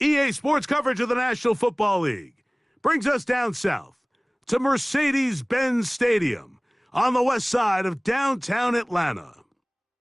EA Sports coverage of the National Football League brings us down south to Mercedes-Benz Stadium on the west side of downtown Atlanta.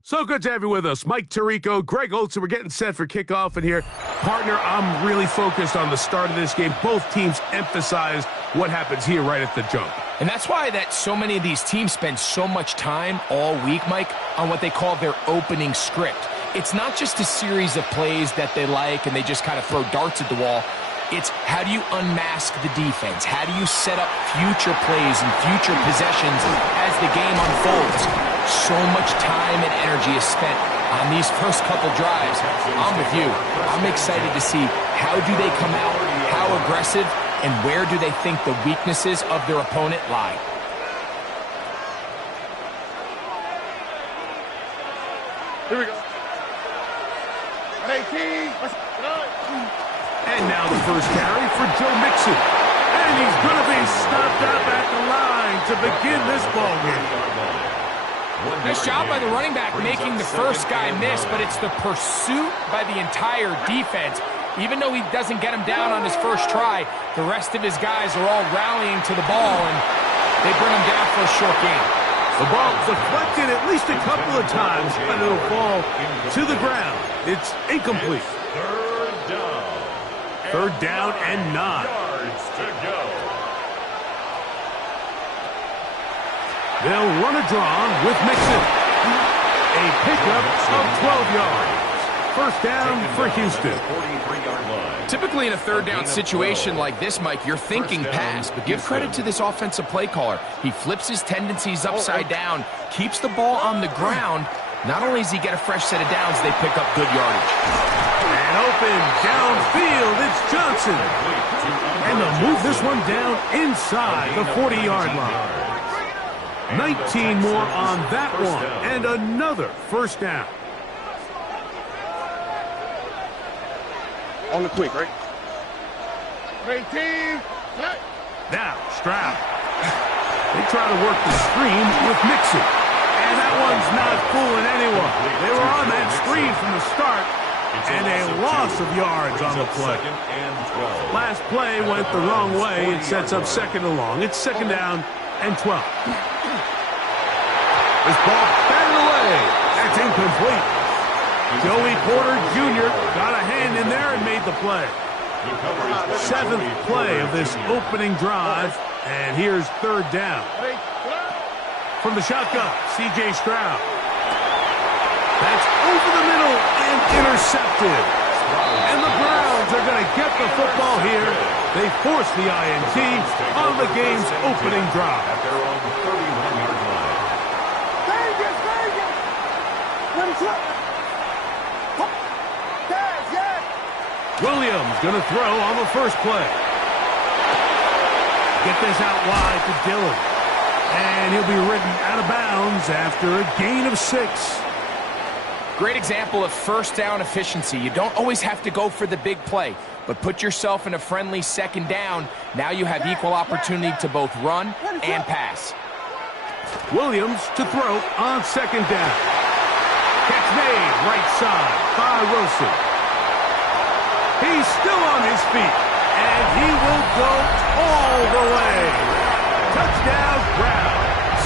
So good to have you with us. Mike Tirico, Greg Olsen. We're getting set for kickoff in here. Partner, I'm really focused on the start of this game. Both teams emphasize what happens here right at the jump. And that's why so many of these teams spend so much time all week, Mike, on what they call their opening script. It's not just a series of plays that they like and they just kind of throw darts at the wall. It's how do you unmask the defense? How do you set up future plays and future possessions as the game unfolds? So much time and energy is spent on these first couple drives. I'm with you. I'm excited to see how do they come out, how aggressive, and where do they think the weaknesses of their opponent lie. Here we go. Hey, King. And now the first carry for Joe Mixon. And he's going to be stopped up at the line to begin this ball game. Nice job by the running back making the first guy miss, but it's the pursuit by the entire defense. Even though he doesn't get him down on his first try, the rest of his guys are all rallying to the ball, and they bring him down for a short gain. The ball deflected at least a couple of times, but it'll fall to the ground. It's incomplete. Third down and 9. Yards to go. They'll run a draw with Mixon. A pickup of 12 yards. First down for Houston. 43-yard line. Typically in a third down situation like this, Mike, you're thinking pass, but give credit to this offensive play caller. He flips his tendencies upside down, keeps the ball on the ground. Not only does he get a fresh set of downs, they pick up good yardage. And open downfield, it's Johnson. And they'll move this one down inside the 40-yard line. 19 more on that one, and another first down. On the quick, right? Hey, team. Now, Stroud. They try to work the screen with Mixon. And that one's not fooling anyone. They were on that screen from the start, and a loss of yards on the play. Last play went the wrong way. It sets up second and long. It's second down and 12. This ball batted away. That's incomplete. Joey Porter Jr. got a hand in there and made the play. Seventh play of this opening drive, and here's third down. From the shotgun, C.J. Stroud. That's over the middle and intercepted. And the Browns are going to get the football here. They force the INT on the game's opening drive. At their own 31-yard line. Williams going to throw on the first play. Get this out wide to Dillon. And he'll be ridden out of bounds after a gain of 6. Great example of first down efficiency. You don't always have to go for the big play, but put yourself in a friendly second down. Now you have equal opportunity to both run and pass. Williams to throw on second down. Catch made right side by Rosen. He's still on his feet, and he will go all the way. Touchdown, Browns.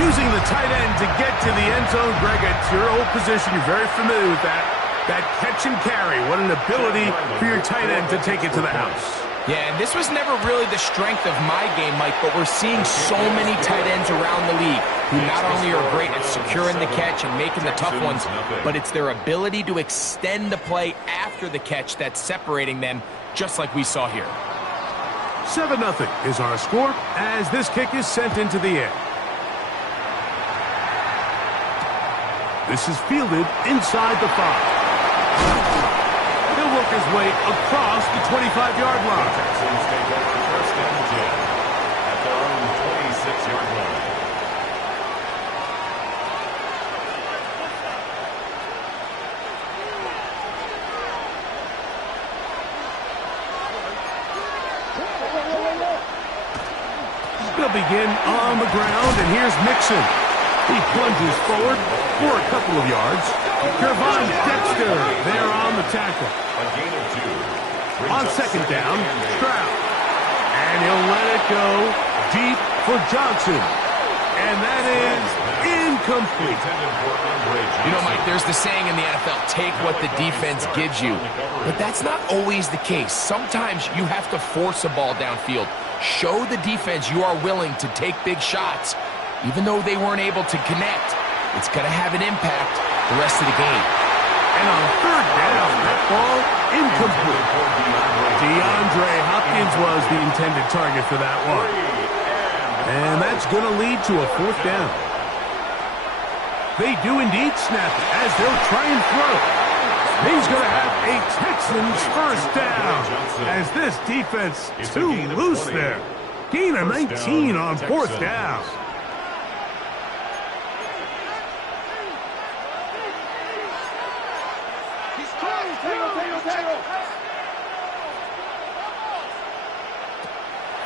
Using the tight end to get to the end zone, Greg, it's your old position. You're very familiar with that. That catch and carry. What an ability for your tight end to take it to the house. Yeah, and this was never really the strength of my game, Mike, but we're seeing so many tight ends around the league who not only are great at securing the catch and making the tough ones, but it's their ability to extend the play after the catch that's separating them, just like we saw here. 7-0 is our score as this kick is sent into the air. This is fielded inside the 5. He'll work his way across the 25-yard line. Texans take over first and 10 at their own 26-yard line. They'll begin on the ground, and here's Mixon. He plunges forward for a couple of yards. Gervon Dexter there on the tackle. A gain of 2. On second down, Stroud. And he'll let it go deep for Johnson. And that is incomplete. You know, Mike, there's the saying in the NFL, take what the defense gives you. But that's not always the case. Sometimes you have to force a ball downfield. Show the defense you are willing to take big shots. Even though they weren't able to connect, it's going to have an impact the rest of the game. And on third down, that ball incomplete. DeAndre Hopkins was the intended target for that one. And that's going to lead to a fourth down. They do indeed snap it as they'll try and throw. He's going to have a Texans first down as this defense too loose there. Gain of 19 on fourth down.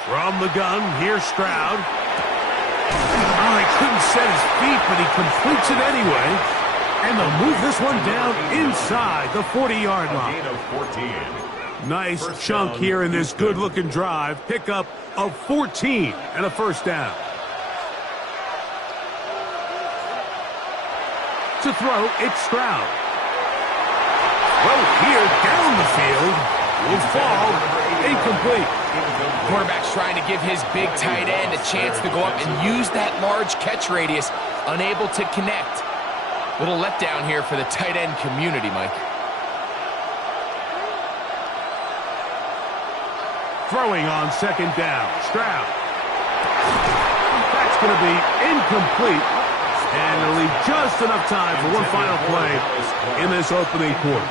From the gun, here's Stroud. Oh, he couldn't set his feet, but he completes it anyway. And they'll move this one down inside the 40-yard line. Gain of 14. Nice chunk here in this good-looking drive. Pickup of 14 and a first down. To throw, it's Stroud. Well, here down the field will fall incomplete. Quarterback's trying to give his big tight end a chance to go up and use that large catch radius, unable to connect. Little letdown here for the tight end community, Mike. Throwing on second down, Stroud. That's going to be incomplete. And it'll leave just enough time for one final play in this opening quarter.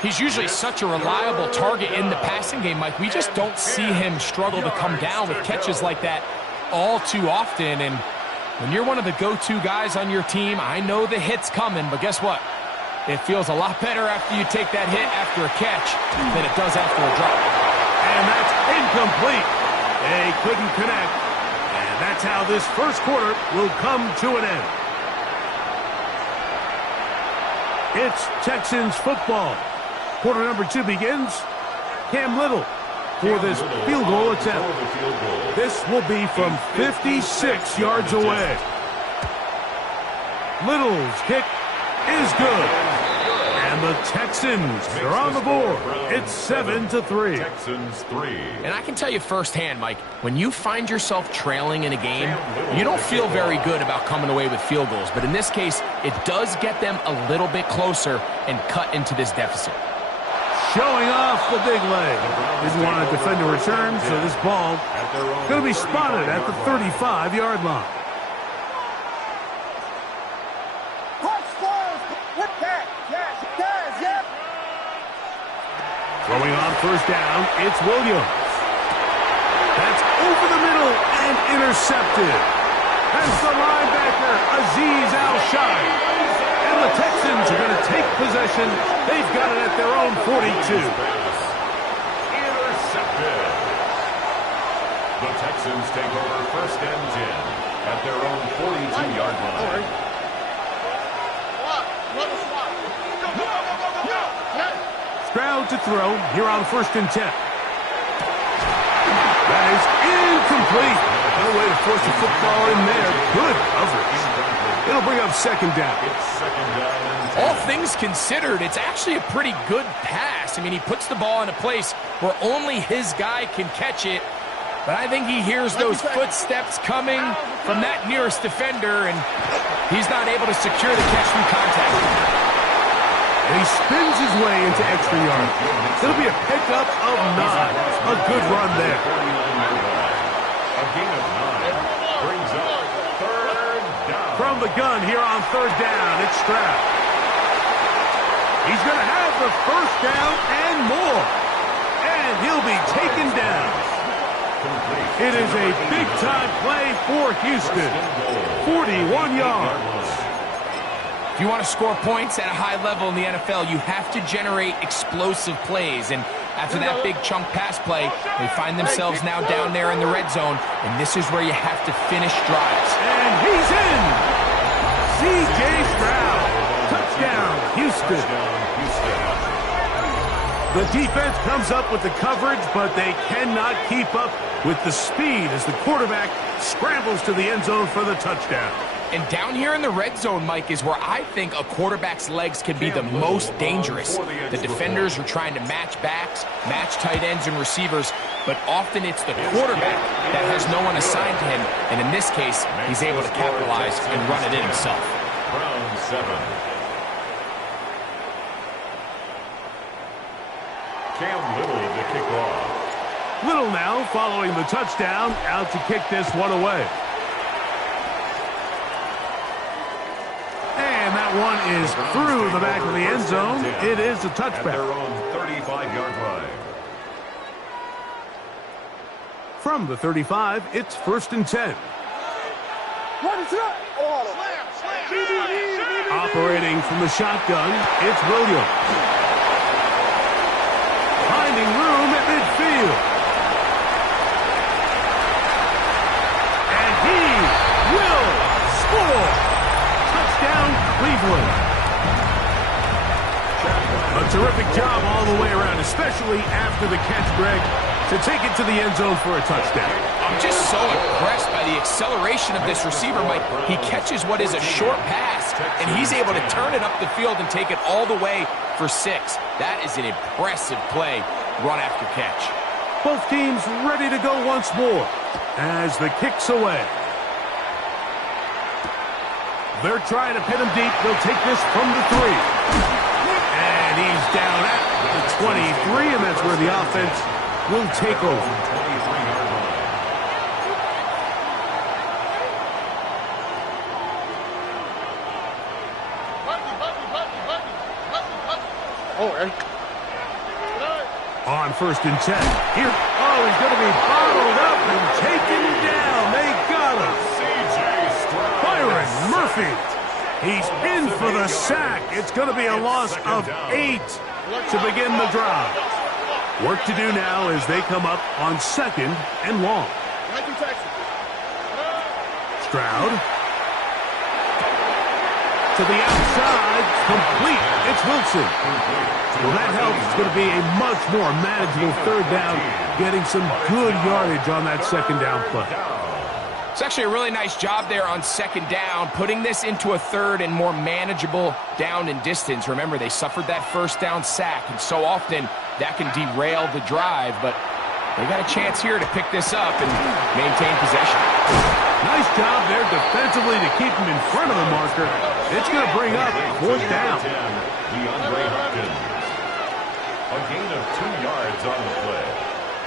He's usually such a reliable target in the passing game, Mike. We just don't see him struggle to come down with catches like that all too often. And when you're one of the go-to guys on your team, I know the hit's coming, but guess what? It feels a lot better after you take that hit after a catch than it does after a drop. And that's incomplete. They couldn't connect. And that's how this first quarter will come to an end. It's Texans football. Quarter number 2 begins. Cam Little for this field goal attempt. This will be from 56 yards away. Little's kick is good. And the Texans are on the board. It's 7-3. Texans 3. And I can tell you firsthand, Mike, when you find yourself trailing in a game, you don't feel very good about coming away with field goals. But in this case, it does get them a little bit closer and cut into this deficit. Showing off the big leg. Didn't want to defend a return, so this ball going to be spotted at the 35-yard line. Throwing on first down, it's Williams. That's over the middle and intercepted. That's the linebacker, Azeez Al-Shai. And the Texans are going to take possession. They've got it at their own 42. Intercepted. The Texans take over first and 10 at their own 42-yard line. Stroud to throw here on first and 10. That is incomplete. No way to force the football in there. Good coverage. It'll bring up second down. All things considered, it's actually a pretty good pass. I mean, he puts the ball in a place where only his guy can catch it. But I think he hears those footsteps coming from that nearest defender, and he's not able to secure the catch through contact. And he spins his way into extra yards. It'll be a pickup of 9. A good run there. A gain of 9 brings up third down. From the gun here on third down, it's Stroud. He's going to have the first down and more. And he'll be taken down. It is a big-time play for Houston. 41 yards. If you want to score points at a high level in the NFL, you have to generate explosive plays. And After that big chunk pass play, they find themselves now down there in the red zone, and this is where you have to finish drives. And he's in! C.J. Stroud. Touchdown, Houston. The defense comes up with the coverage, but they cannot keep up with the speed as the quarterback scrambles to the end zone for the touchdown. And down here in the red zone, Mike, is where I think a quarterback's legs can be the most dangerous. The defenders are trying to match backs, match tight ends and receivers, but often it's the quarterback that has no one assigned to him, and in this case, he's able to capitalize and run it in himself. Round 7. Cam Little to kick off. Little now following the touchdown, out to kick this one away. And that one is through the back of the end zone. It is a touchback. At their own 35-yard line. From the 35, it's 1st and 10. Operating from the shotgun, it's Williams. Finding room at midfield. And he will score. Touchdown, Cleveland. A terrific job all the way around, especially after the catch, Greg, to take it to the end zone for a touchdown. I'm just so impressed by the acceleration of this receiver, Mike. He catches what is a short pass, and he's able to turn it up the field and take it all the way for 6. That is an impressive play, run after catch. Both teams ready to go once more as the kick's away. They're trying to pin him deep. They'll take this from the 3. And he's down at the 23, and that's where the offense will take over. On 1st and 10. Here. Oh, he's going to be bottled up and taken down. They got him. Byron Murphy. He's in for the sack. It's going to be a loss of 8 to begin the drive. Work to do now as they come up on 2nd and long. Stroud. To the outside. Complete. It's Wilson. Well, that helps. It's going to be a much more manageable 3rd down, getting some good yardage on that 2nd down play. It's actually a really nice job there on 2nd down, putting this into a 3rd and more manageable down and distance. Remember, they suffered that 1st down sack, and so often that can derail the drive, but they got a chance here to pick this up and maintain possession. Nice job there defensively to keep him in front of the marker. It's going to bring up 4th down. DeAndre Hopkins. A gain of 2 yards on the play.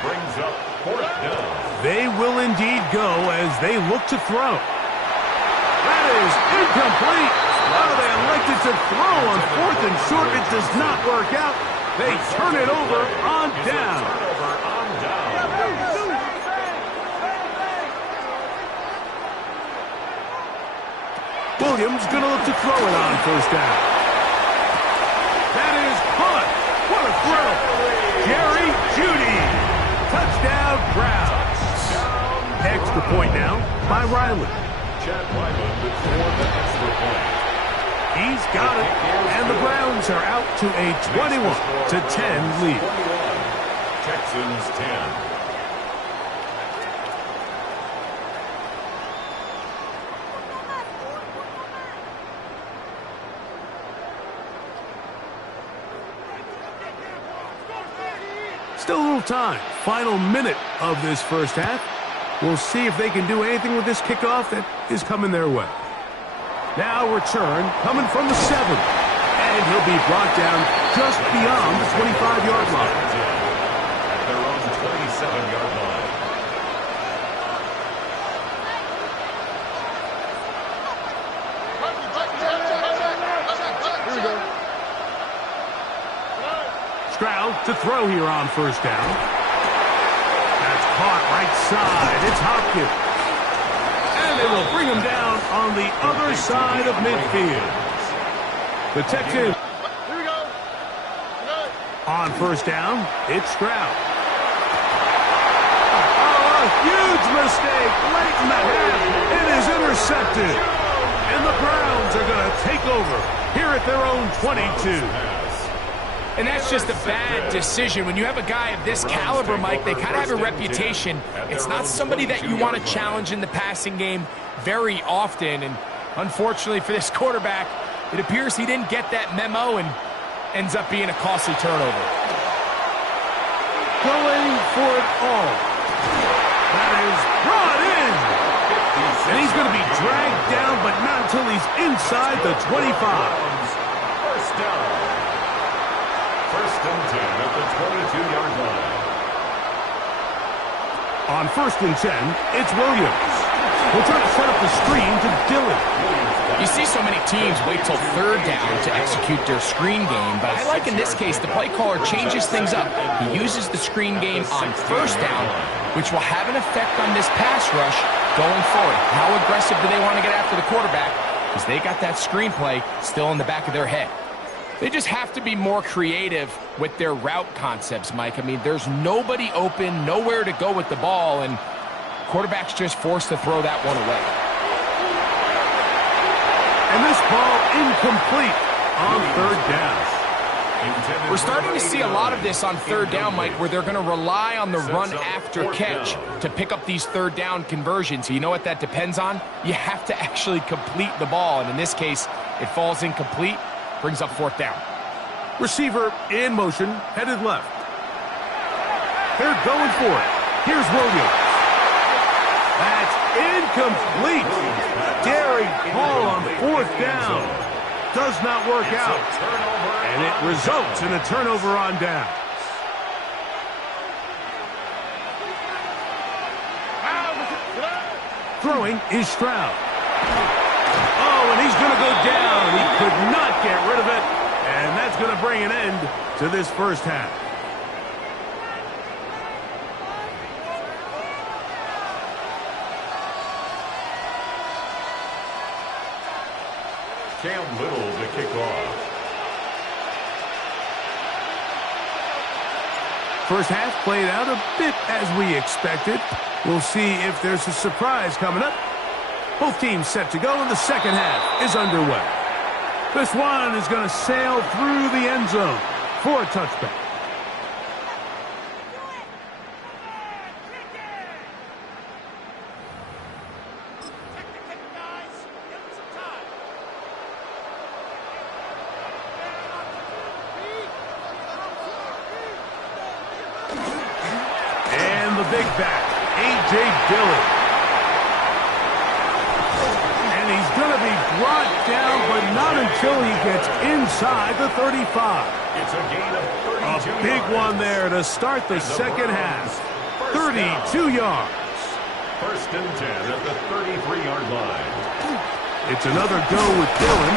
Brings up 4th down. They will indeed go as they look to throw. That is incomplete. Oh, they elected to throw on 4th and short. It does not work out. They turn it over on down. Williams going to look to throw it on 1st down. That is caught. What a throw. Jerry Jeudy. Touchdown, Browns. Extra point now by Riley. Chad Ryland before the extra point. He's got it, and the Browns are out to a 21-10 lead. Texans 10. Still a little time. Final minute of this 1st half. We'll see if they can do anything with this kickoff that is coming their way. Now return coming from the 7. And he'll be brought down just beyond the 25-yard line. At their own 27-yard line. Here we go. Stroud to throw here on 1st down. That's caught right side. It's Hopkins. And they will bring him down on the other side of midfield. The Texans. On first down, it's Stroud. Oh, a huge mistake late in the half. It is intercepted. And the Browns are going to take over here at their own 22. And that's just a bad decision. When you have a guy of this caliber, Mike, they kind of have a reputation. It's not somebody that you want to challenge in the passing game very often. And unfortunately for this quarterback, it appears he didn't get that memo and ends up being a costly turnover. Going for it all. That is brought in. And he's going to be dragged down, but not until he's inside the 25. First down. First and 10 at the 22-yard line. On first and 10, it's Williams. We'll try to set up the screen to Dillon. You see so many teams wait till third down to execute their screen game, but I like in this case the play caller changes things up. He uses the screen game on first down, which will have an effect on this pass rush going forward. How aggressive do they want to get after the quarterback? Because they got that screenplay still in the back of their head. They just have to be more creative with their route concepts, Mike. I mean, there's nobody open, nowhere to go with the ball, and quarterback's just forced to throw that one away. And this ball incomplete on third down. We're starting to see a lot of this on third down, Mike, where they're going to rely on the run after catch to pick up these third down conversions. You know what that depends on? You have to actually complete the ball, and in this case, it falls incomplete. Brings up fourth down. Receiver in motion, headed left. They're going for it. Here's Williams. That's incomplete. Daring call on fourth down. Does not work out. And it results in a turnover on down. Throwing is Stroud. Oh, and he's going to go down. He could not get rid of it. And that's going to bring an end to this first half. Cam Little to kick off. First half played out a bit as we expected. We'll see if there's a surprise coming up. Both teams set to go, and the second half is underway. This one is going to sail through the end zone for a touchback. And the big back, A.J. Dillon. He's going to be brought down, but not until he gets inside the 35. It's a gain of 32 A big one there to start the second half. 32 yards. First and 10 at the 33-yard line. It's another go with Dillon.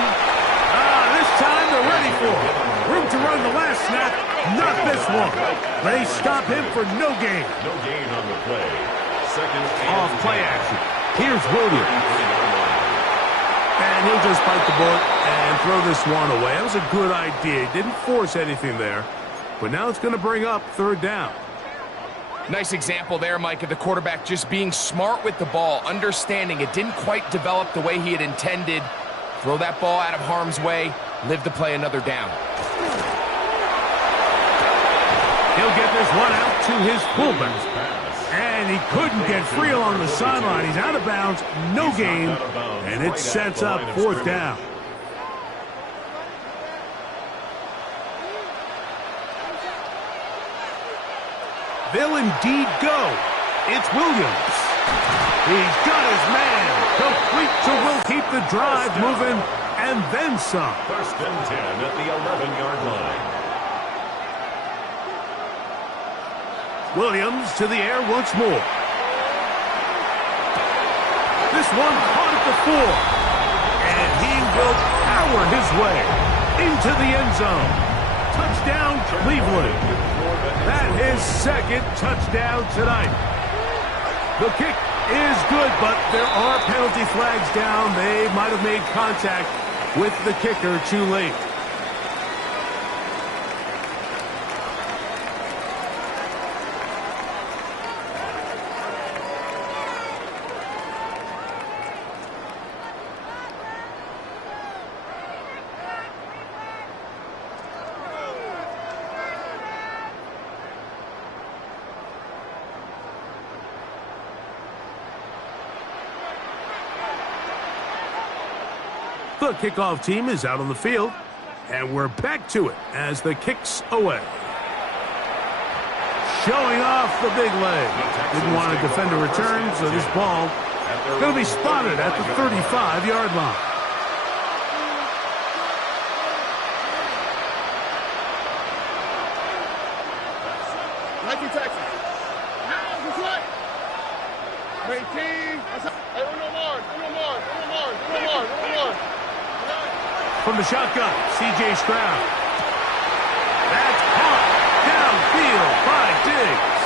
This time they're ready for it. Room to run the last snap. Not this one. They stop him for no gain. No gain on the play. Second Off play action. Here's Williams. And he'll just bite the bullet and throw this one away. That was a good idea. He didn't force anything there. But now it's going to bring up third down. Nice example there, Mike, of the quarterback just being smart with the ball, understanding it didn't quite develop the way he had intended. Throw that ball out of harm's way, live to play another down. He'll get this one out to his fullback. And he couldn't get free along the sideline. He's out of bounds, no gain, and it sets up fourth down. They'll indeed go. It's Williams. He's got his man. Complete to will keep the drive moving, and then some. First and 10 at the 11-yard line. Williams to the air once more. This one caught at the 4. And he will power his way into the end zone. Touchdown, Cleveland. That his second touchdown tonight. The kick is good, but there are penalty flags down. They might have made contact with the kicker too late. The kickoff team is out on the field, and we're back to it as the kick's away. Showing off the big leg. Didn't want to defend a return, so this ball going to be spotted at the 35-yard line. From the shotgun, C.J. Stroud. That's caught downfield by Diggs.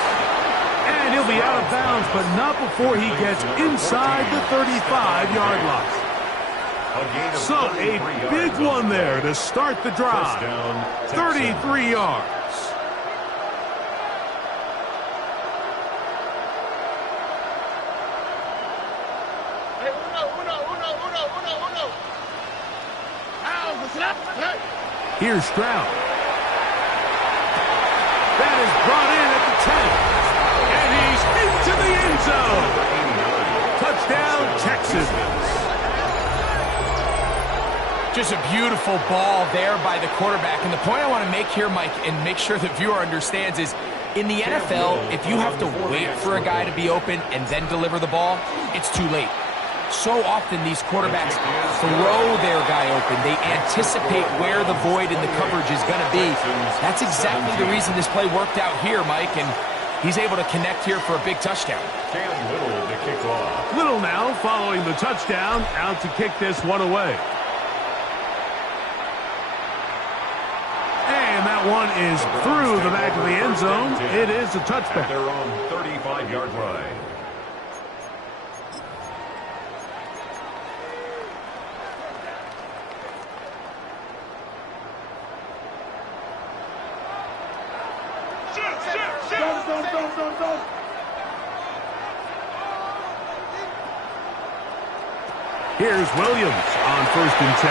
And he'll be out of bounds, but not before he gets inside the 35-yard line. So a big one there to start the drive. 33 yards. Here's Stroud. That is brought in at the 10. And he's into the end zone. Touchdown, Texans. Just a beautiful ball there by the quarterback. And the point I want to make here, Mike, and make sure the viewer understands is, in the NFL, if you have to wait for a guy to be open and then deliver the ball, it's too late. So often these quarterbacks throw their guy open. They anticipate where the void in the coverage is going to be. That's exactly the reason this play worked out here, Mike, and he's able to connect here for a big touchdown. Little to kick off. Little now following the touchdown, out to kick this one away. And that one is through the back of the end zone. It is a touchback. At their own 35-yard line. Here's Williams on 1st and 10.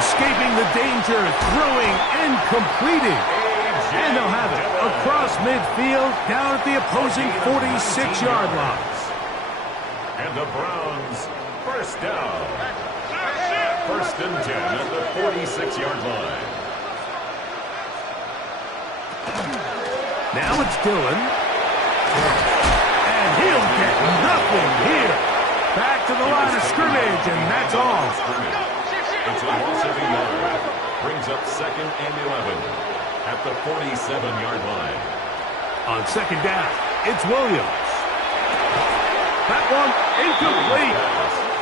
Escaping the danger, throwing and completing. And they'll have it across midfield down at the opposing 46-yard line. And the Browns, first down. 1st and 10 at the 46-yard line. Now it's Dillon. And he'll get nothing here. Back to the line of scrimmage, and that's all. It's a loss of a yard. Brings up 2nd and 11 at the 47-yard line. On 2nd down, it's Williams. That one incomplete.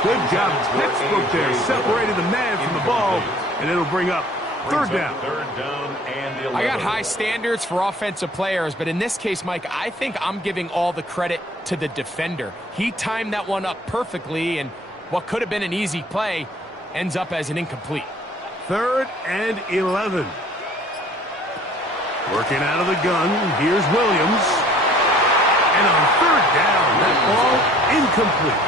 Good job. Textbook there. Separated the man from the ball, and it'll bring up 3rd down. 3rd down and 11. I got high standards for offensive players, but in this case, Mike, I think I'm giving all the credit to the defender. He timed that one up perfectly, and what could have been an easy play ends up as an incomplete. 3rd and 11. Working out of the gun, here's Williams. And on 3rd down, that ball incomplete.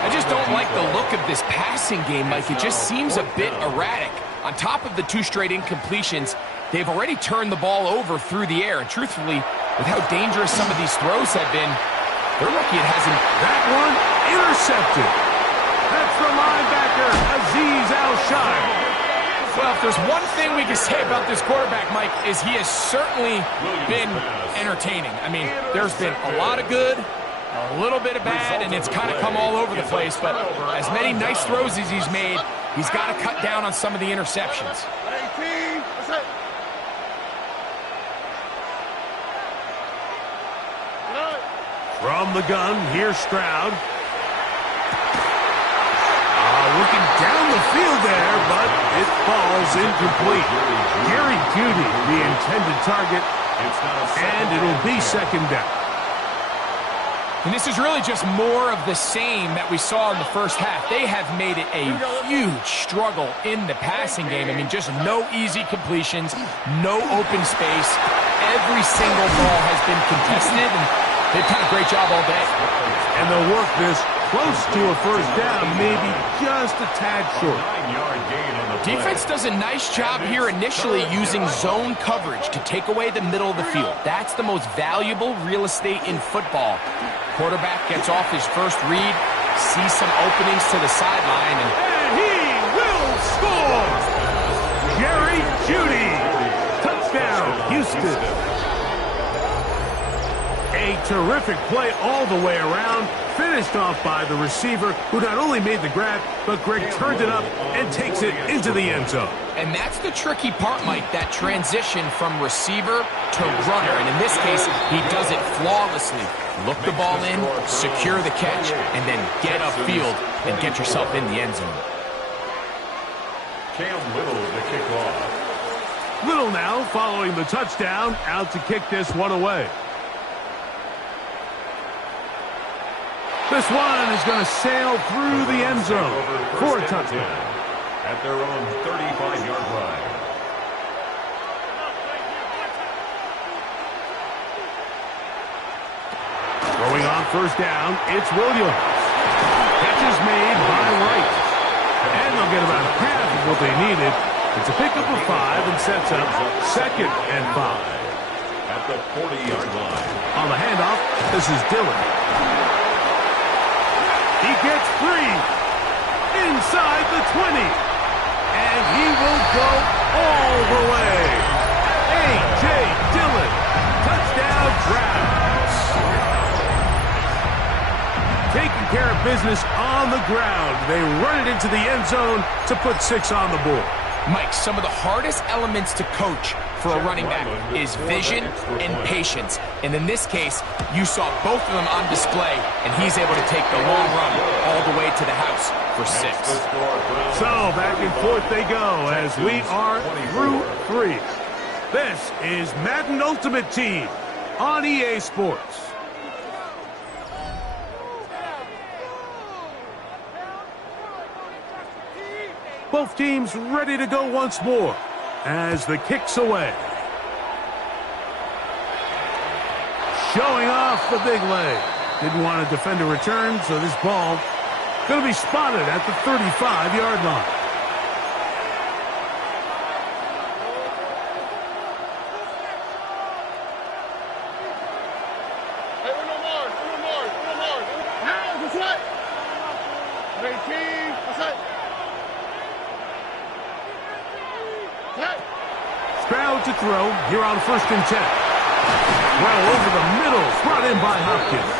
I just don't like the look of this passing game, Mike. It just seems a bit erratic. On top of the 2 straight incompletions, they've already turned the ball over through the air. And truthfully, with how dangerous some of these throws have been, they're lucky it hasn't. That one intercepted. That's the linebacker, Azeez Al-Shire. Well, if there's one thing we can say about this quarterback, Mike, is he has certainly been entertaining. I mean, there's been a lot of good, a little bit of bad, and it's kind of come all over the place. But as many nice throws as he's made, he's got to cut down on some of the interceptions. From the gun, here's Stroud. Looking down the field there, but it falls incomplete. Jerry Jeudy, the intended target, and it'll be 2nd down. And this is really just more of the same that we saw in the first half. They have made it a huge struggle in the passing game. I mean, just no easy completions, no open space. Every single ball has been contested, and they've done a great job all day. And they'll work this close to a 1st down, maybe just a tad short. 9-yard gain on the play. Defense does a nice job here initially using zone coverage to take away the middle of the field. That's the most valuable real estate in football. Quarterback gets off his first read, see some openings to the sideline. And he will score! Jerry Jeudy. Touchdown, Houston. A terrific play all the way around, finished off by the receiver, who not only made the grab, but Greg turned it up and takes it into the end zone. And that's the tricky part, Mike, that transition from receiver to runner. And in this case, he does it flawlessly. Look the ball in, secure the catch, and then get upfield and get yourself in the end zone. Cam Little to kick off. Little now following the touchdown, out to kick this one away. This one is going to sail through the end zone for a touchdown. At their own 35-yard line. Throwing on first down, it's Williams. Catch is made by Wright. And they'll get about half of what they needed. It's a pickup of 5 and sets up 2nd and 5. At the 40-yard line. On the handoff, this is Dillon. He gets free inside the 20. And he will go all the way. A.J. Dillon, touchdown Browns. Taking care of business on the ground. They run it into the end zone to put 6 on the board. Mike, some of the hardest elements to coach for a running back is vision and patience. And in this case, you saw both of them on display, and he's able to take the long run all the way to the house for 6. So back and forth they go as we are through 3. This is Madden Ultimate Team on EA Sports. Both teams ready to go once more as the kick's away. Showing off the big leg. Didn't want to defend a return, so this ball going to be spotted at the 35-yard line. Stroud to throw here on 1st and 10. Well over the middle, brought in by Hopkins.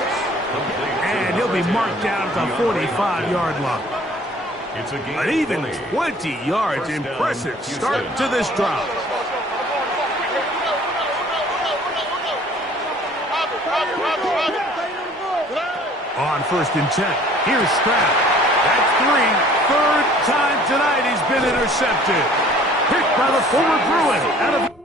And he'll be marked down at the 45-yard line. An even 20 yards. Impressive start to this drive. On 1st and 10, here's Stroud. That's 3. 3rd time tonight he's been intercepted. Picked by the former Bruin out of